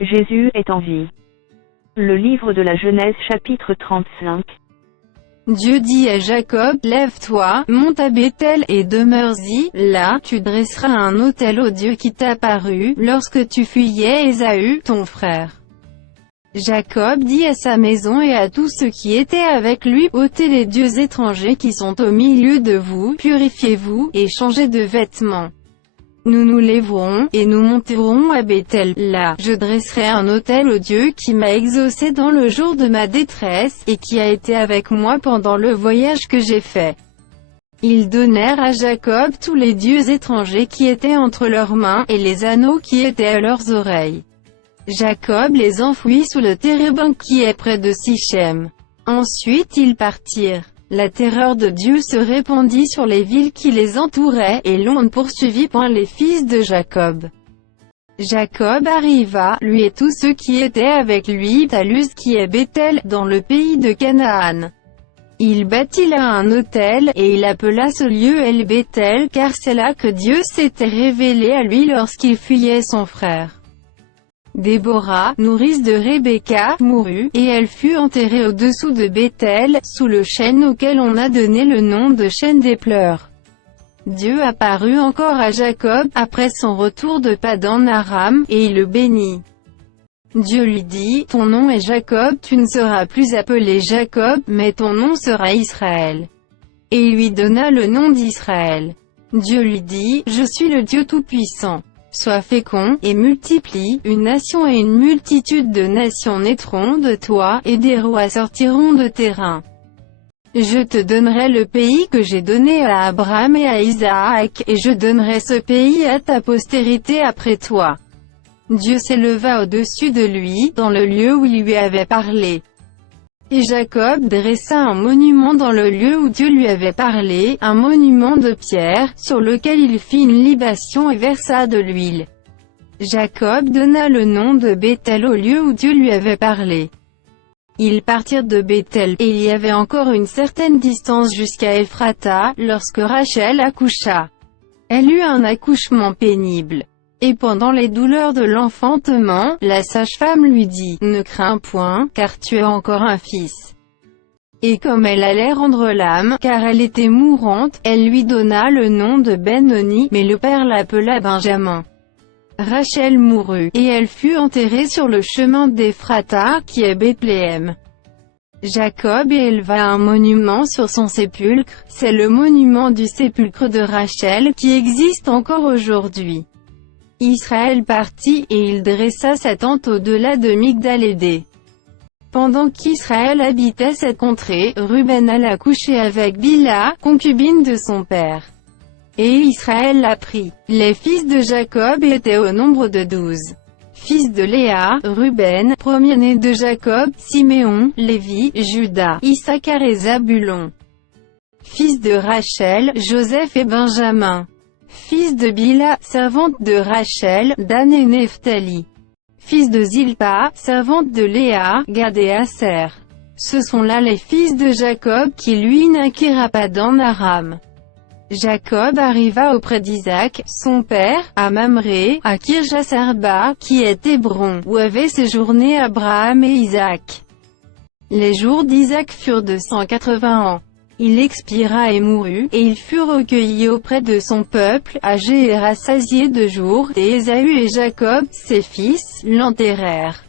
Jésus est en vie. Le livre de la Genèse chapitre 35. Dieu dit à Jacob, lève-toi, monte à Béthel et demeure-y, là, tu dresseras un autel au Dieu qui t'apparut, lorsque tu fuyais Ésaü, ton frère. Jacob dit à sa maison et à tous ceux qui étaient avec lui, ôtez les dieux étrangers qui sont au milieu de vous, purifiez-vous, et changez de vêtements. Nous nous lèverons, et nous monterons à Béthel, là, je dresserai un autel au Dieu qui m'a exaucé dans le jour de ma détresse, et qui a été avec moi pendant le voyage que j'ai fait. Ils donnèrent à Jacob tous les dieux étrangers qui étaient entre leurs mains, et les anneaux qui étaient à leurs oreilles. Jacob les enfouit sous le térébinthe qui est près de Sichem. Ensuite ils partirent. La terreur de Dieu se répandit sur les villes qui les entouraient, et l'on ne poursuivit point les fils de Jacob. Jacob arriva, lui et tous ceux qui étaient avec lui, à Luz qui est Béthel, dans le pays de Canaan. Il bâtit là un autel, et il appela ce lieu El Béthel, car c'est là que Dieu s'était révélé à lui lorsqu'il fuyait son frère. Déborah, nourrice de Rebecca, mourut, et elle fut enterrée au-dessous de Béthel, sous le chêne auquel on a donné le nom de chêne des pleurs. Dieu apparut encore à Jacob, après son retour de Padan Aram, et il le bénit. Dieu lui dit, ton nom est Jacob, tu ne seras plus appelé Jacob, mais ton nom sera Israël. Et il lui donna le nom d'Israël. Dieu lui dit, je suis le Dieu Tout-Puissant. Sois fécond, et multiplie, une nation et une multitude de nations naîtront de toi, et des rois sortiront de tes reins. Je te donnerai le pays que j'ai donné à Abraham et à Isaac, et je donnerai ce pays à ta postérité après toi. Dieu s'éleva au-dessus de lui, dans le lieu où il lui avait parlé. Et Jacob dressa un monument dans le lieu où Dieu lui avait parlé, un monument de pierre, sur lequel il fit une libation et versa de l'huile. Jacob donna le nom de Béthel au lieu où Dieu lui avait parlé. Ils partirent de Béthel, et il y avait encore une certaine distance jusqu'à Ephrata, lorsque Rachel accoucha. Elle eut un accouchement pénible. Et pendant les douleurs de l'enfantement, la sage-femme lui dit, ne crains point, car tu as encore un fils. Et comme elle allait rendre l'âme, car elle était mourante, elle lui donna le nom de Ben-Oni, mais le père l'appela Benjamin. Rachel mourut, et elle fut enterrée sur le chemin d'Ephrata, qui est Bethléem. Jacob éleva un monument sur son sépulcre, c'est le monument du sépulcre de Rachel, qui existe encore aujourd'hui. Israël partit, et il dressa sa tente au-delà de Migdal-Édé. Pendant qu'Israël habitait cette contrée, Ruben alla coucher avec Bila, concubine de son père. Et Israël la prit. Les fils de Jacob étaient au nombre de 12. Fils de Léa, Ruben, premier-né de Jacob, Siméon, Lévi, Juda, Issachar et Zabulon. Fils de Rachel, Joseph et Benjamin. Fils de Bila, servante de Rachel, Dan et Nephtali. Fils de Zilpa, servante de Léa, Gad et Aser. Ce sont là les fils de Jacob qui lui naquirent à Padan Aram. Jacob arriva auprès d'Isaac, son père, à Mamré, à Kirjath-Arba, qui est Hébron, où avaient séjourné Abraham et Isaac. Les jours d'Isaac furent de 180 ans. Il expira et mourut, et il fut recueilli auprès de son peuple, âgé et rassasié de jours, et Ésaü et Jacob, ses fils, l'enterrèrent.